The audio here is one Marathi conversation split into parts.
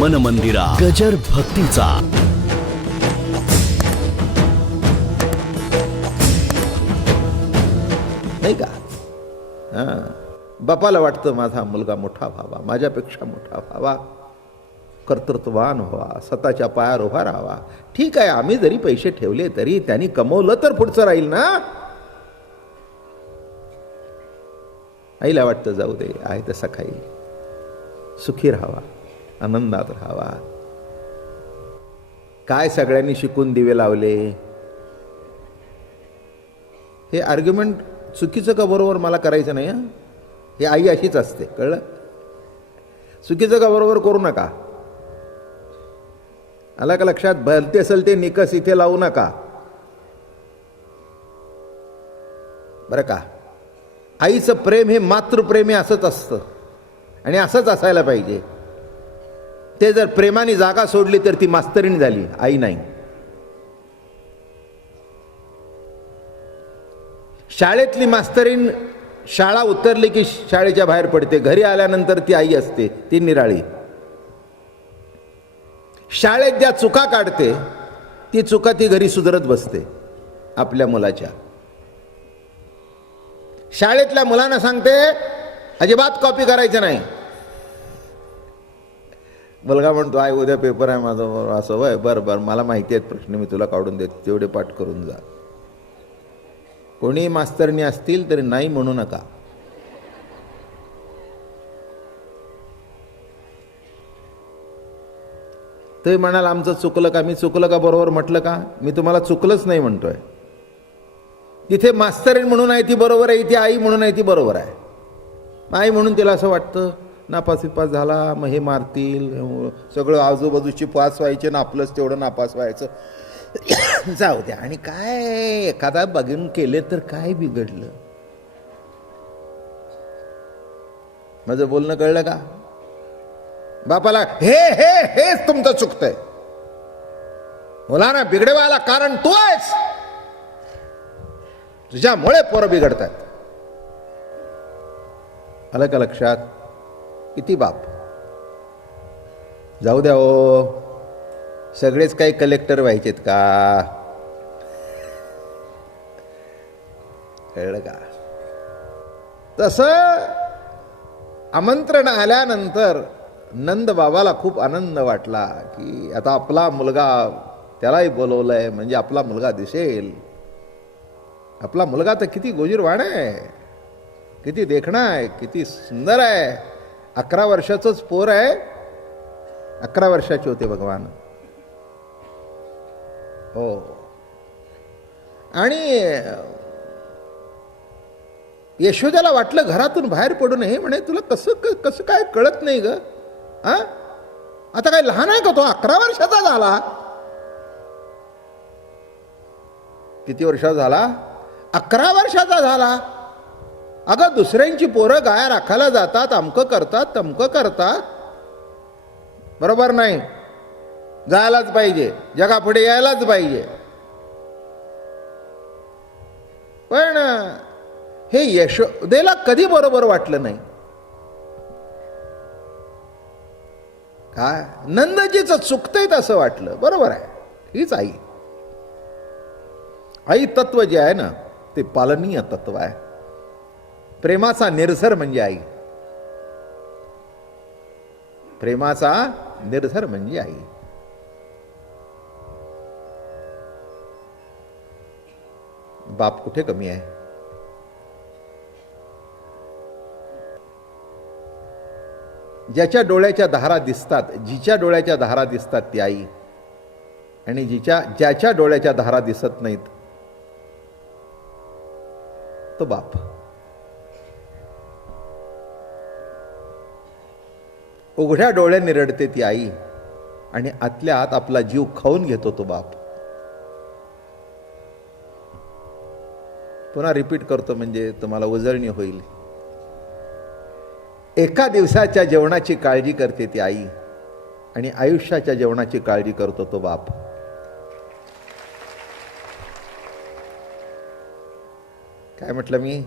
मन मंदिरा गजर भक्तीचा. नाही का? बापाला वाटतं माझा मुलगा मोठा व्हावा, माझ्यापेक्षा मोठा व्हावा, कर्तृत्ववान व्हावा, स्वतःच्या पायावर उभा राहावा. ठीक आहे, आम्ही जरी पैसे ठेवले तरी त्यांनी कमवलं तर पुढचं राहील ना. आईला वाटतं जाऊ दे, आहे तसा खाईल, सुखी राहावा, आनंदात राहावा. काय सगळ्यांनी शिकून दिवे लावले. हे आर्ग्युमेंट चुकीचं का बरोबर मला करायचं नाही. हे आई अशीच असते, कळलं. चुकीचं का बरोबर करू नका. आला का लक्षात. भलते असेल ते निकस इथे लावू नका, बरं का. आईचं प्रेम हे मातृप्रेम हे असंच असतं आणि असंच असायला पाहिजे. ते जर प्रेमाने जागा सोडली तर ती मास्तरीण झाली, आई नाही. शाळेतली मास्तरीण शाळा उतरली की शाळेच्या बाहेर पडते, घरी आल्यानंतर ती आई असते, ती निराळी. शाळेत ज्या चुका काढते ती चुका ती घरी सुधारत बसते आपल्या मुलाच्या. शाळेतल्या मुलांना सांगते अजिबात कॉपी करायचं नाही. मुलगा म्हणतो आई उद्या पेपर आहे माझा. असं वय, बरं बरं मला माहिती आहेत प्रश्न, मी तुला काढून देतो, तेवढे पाठ करून जा. कोणी मास्तरणी असतील तरी नाही म्हणू नका. ते म्हणाल आमचं चुकलं का. मी चुकलं का बरोबर म्हटलं का. मी तुम्हाला चुकलंच नाही म्हणतोय. तिथे मास्तरीण म्हणून आहे ती बरोबर आहे, इथे आई म्हणून आहे ती बरोबर आहे. आई म्हणून तिला असं वाटतं नापास विपास झाला मग हे मारतील, सगळं आजूबाजूची पास व्हायचे ना आपलंच तेवढं नापास व्हायचं. जाऊ द्या. आणि काय एखादा बघून केले तर काय बिघडलं. माझं बोलणं कळलं का. बापाला हे हे हेच तुमचं चुकतंय. मुलांना बिघडवायला कारण तू आहेस, तुझ्यामुळे पोरं बिघडतात. आलं का लक्षात. किती बाप. जाऊ द्या ओ, सगळेच काही कलेक्टर व्हायचेत का. कळलं का. तसं आमंत्रण आल्यानंतर नंद बाबाला खूप आनंद वाटला की आता आपला मुलगा, त्यालाही बोलवलंय म्हणजे आपला मुलगा दिसेल. आपला मुलगा तर किती गोजीरवाण आहे, किती देखणा आहे, किती सुंदर आहे. 11 वर्षाचंच पोर आहे. 11 वर्षाचे होते भगवान. हो. आणि यशोदाला वाटलं घरातून बाहेर पडू नये. म्हणे तुला कसं कसं काय कळत नाही ग. आता काय लहान आहे का तो. 11 वर्षाचा झाला. किती वर्षाचा झाला. 11 वर्षाचा झाला. अगं दुसऱ्यांची पोरं गाया राखायला जातात, अमकं करतात तमकं करतात. बरोबर नाही. जायलाच पाहिजे, जगापुढे यायलाच पाहिजे. पण हे यशोदेला कधी बरोबर वाटलं नाही. काय नंदजीचं चुकतंय असं वाटलं. बरोबर आहे, हीच आई. आई तत्व जे आहे ना ते पालनीय तत्व आहे. प्रेमाचा निर्झर म्हणजे आई. प्रेमाचा निर्झर म्हणजे आई. बाप कुठे कमी आहे. ज्याच्या डोळ्याच्या धारा दिसतात, जिच्या डोळ्याच्या धारा दिसतात ती आई, आणि ज्याच्या डोळ्याच्या धारा दिसत नाहीत तो बाप. उघड्या डोळ्यांनी रडते ती आई आणि आतल्या आत आपला जीव खाऊन घेतो तो बाप. पुन्हा रिपीट करतो म्हणजे तुम्हाला उजळणी होईल. एका दिवसाच्या जेवणाची काळजी करते ती आई आणि आयुष्याच्या जेवणाची काळजी करतो तो बाप. काय म्हटलं मी.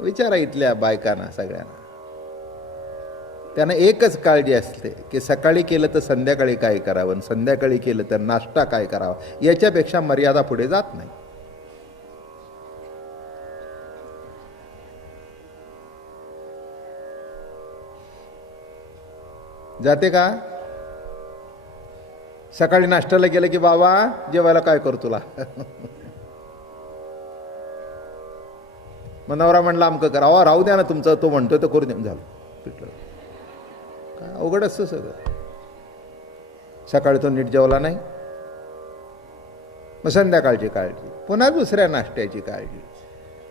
विचारा इथल्या बायकांना सगळ्यांना. त्यांना एकच काळजी असते की सकाळी केलं तर संध्याकाळी काय करावं आणि संध्याकाळी केलं तर नाश्ता काय करावा, याच्यापेक्षा मर्यादा पुढे जात नाही. जाते का? सकाळी नाश्त्याला गेलं की बाबा जेवायला काय करू तुला? मग नवरा म्हणला अमकं करा, राहू द्या ना तुमचं, तो म्हणतोय तर करू द्या, झालं पिटलं. काय अवघड असतं सगळं. सकाळी तो नीट जेवला नाही, मग संध्याकाळची काळजी, पुन्हा दुसऱ्या नाश्त्याची काळजी.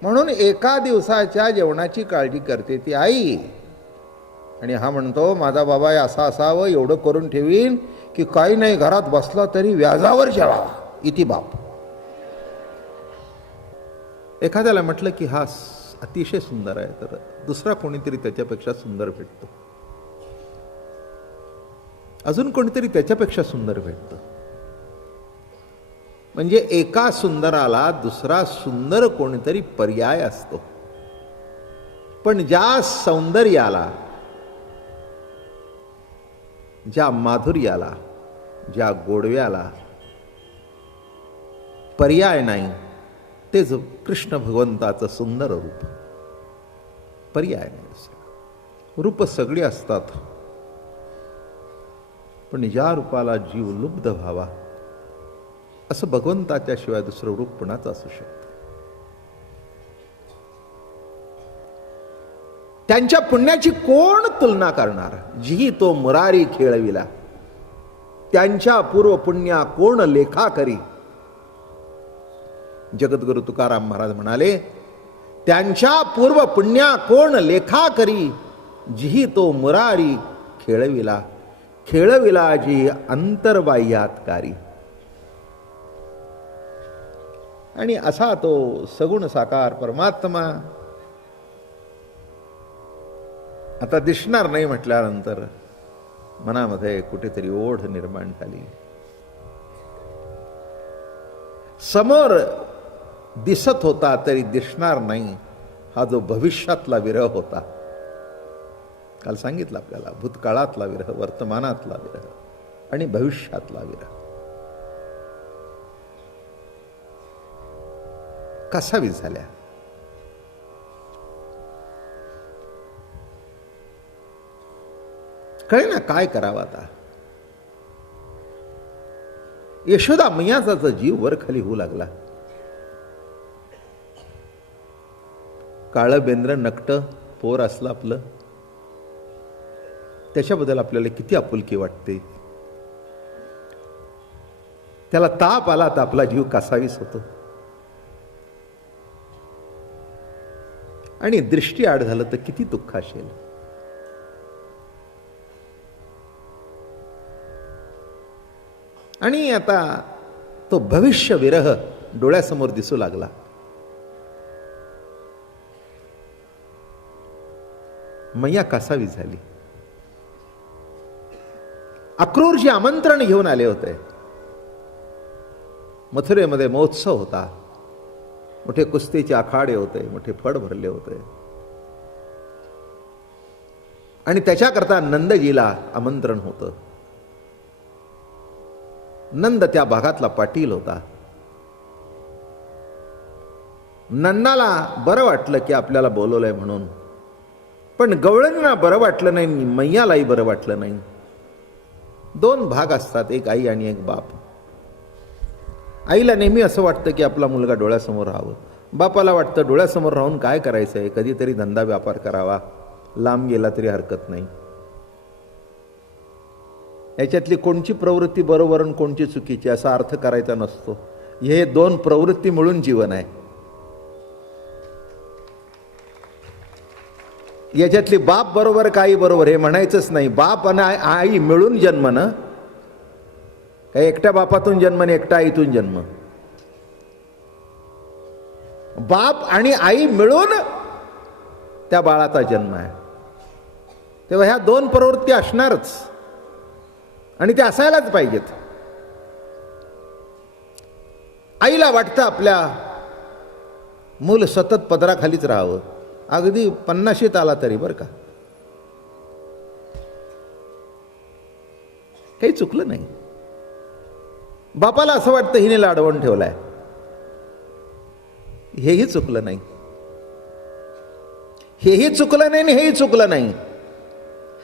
म्हणून एका दिवसाच्या जेवणाची काळजी करते ती आई. आणि हा म्हणतो माझा बाबा असं असावं, एवढं करून ठेवीन की काही नाही, घरात बसला तरी व्याजावर जेवावा, इति बाप. एखाद्याला म्हटलं की हा अतिशय सुंदर आहे, तर दुसरा कोणीतरी त्याच्यापेक्षा सुंदर भेटतो, अजून कोणीतरी त्याच्यापेक्षा सुंदर भेटतं. म्हणजे एका सुंदराला दुसरा सुंदर कोणीतरी पर्याय असतो. पण ज्या सौंदर्याला, ज्या माधुर्याला, ज्या गोडव्याला पर्याय नाही, तेच कृष्ण भगवंताचं सुंदर रूप. पर्याय नाही. रूप सगळी असतात, पण ज्या रूपाला जीव लुब्ध व्हावा असं भगवंताच्या शिवाय दुसरं रूप कुणाचं असू शकतं. त्यांच्या पुण्याची कोण तुलना करणार? जी तो मुरारी खेळविला, त्यांच्या पूर्व पुण्या कोण लेखा करी. जगद्गुरु तुकाराम महाराज म्हणाले, त्यांच्या पूर्व पुण्या कोण लेखा करी, जी तो मुरारी खेळविला, खेळविला जी अंतर्बाह्यातकारी. आणि असा तो सगुण साकार परमात्मा आता दिसणार नाही म्हटल्यानंतर मनामध्ये कुठेतरी ओढ निर्माण झाली. समोर दिसत होता तरी दिसणार नाही, हा जो भविष्यातला विरह होता. काल सांगितलं आपल्याला, भूतकाळातला विरह, वर्तमानातला विरह आणि भविष्यातला विरह. कसावी झाल्या. कळे ना काय करावं आता. यशोदा मैयाचा जीव वर खाली होऊ लागला. काळं बेंद्र नकट पोर असलं आपलं, त्याच्याबद्दल आपल्याला किती आपुलकी वाटते. त्याला ताप आला तर आपला जीव कासावीस होतो. आणि दृष्टी आड झालं तर किती दुःख असेल. आणि आता तो भविष्य विरह डोळ्यासमोर दिसू लागला. मैया कासावी झाली. अक्रूरजी आमंत्रण घेऊन आले होते. मथुरेमध्ये महोत्सव होता, मोठे कुस्तीचे आखाडे होते, मोठे फड भरले होते. आणि त्याच्याकरता नंदजीला आमंत्रण होतं. नंद त्या भागातला पाटील होता. नंदाला बरं वाटलं की आपल्याला बोलवलंय म्हणून, पण गवळणीला बरं वाटलं नाही, मैयालाही बरं वाटलं नाही. दोन भाग असतात, एक आई आणि एक बाप. आईला नेहमी असं वाटतं की आपला मुलगा डोळ्यासमोर राहावं. बापाला वाटतं डोळ्यासमोर राहून काय करायचं आहे, कधीतरी धंदा व्यापार करावा, लांब गेला तरी हरकत नाही. याच्यातली कोणची प्रवृत्ती बरोबर आणि कोणची चुकीची असा अर्थ करायचा नसतो. हे दोन प्रवृत्ती मिळून जीवन आहे. याच्यातली बाप बरोबर काही बरोबर हे म्हणायचंच नाही. बाप आणि आई मिळून जन्म ना, काही एकट्या बापातून जन्म आणि एकट्या आईतून जन्म. बाप आणि आई मिळून त्या बाळाचा जन्म आहे. तेव्हा ह्या दोन प्रवृत्ती असणारच आणि ते असायलाच पाहिजेत. आईला वाटतं आपल्या मूल सतत पदराखालीच राहावं, अगदी 50शीत आला तरी बरं का. काही चुकलं नाही. बापाला असं वाटतं हिने लाडवून ठेवलाय, हेही चुकलं नाही. हेही चुकलं नाही आणि हेही चुकलं नाही.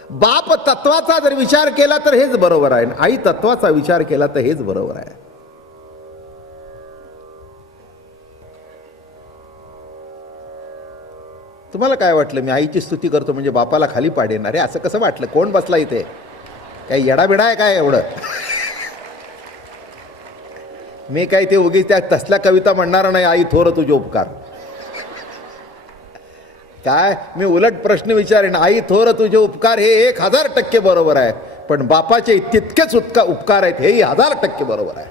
बाप तत्वाचा जर विचार केला तर हेच बरोबर आहे, आई तत्वाचा विचार केला तर हेच बरोबर आहे. तुम्हाला काय वाटलं मी आईची स्तुती करतो म्हणजे बापाला खाली पाडेन? अरे असं कसं वाटलं? कोण बसला इथे? काही येडाबिडा आहे काय एवढं? मी काय ते उगीच त्या तसल्या कविता म्हणणार नाही, आई थोर तुझे उपकार. काय मी उलट प्रश्न विचारेन, आई थोर तुझे उपकार हे 1000% बरोबर आहे, पण बापाचे तितकेच उपकार आहेत हेही 1000% बरोबर आहे.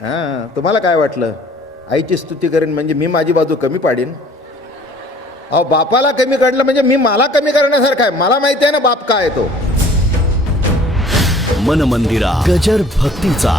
हां, तुम्हाला काय वाटलं आईची स्तुती करेन म्हणजे मी माझी बाजू कमी पाडीन? अहो, बापाला कमी काढलं म्हणजे मी मला कमी करण्यासारखं आहे. मला माहिती आहे ना बाप काय तो. मन मंदिरा गजर भक्तीचा.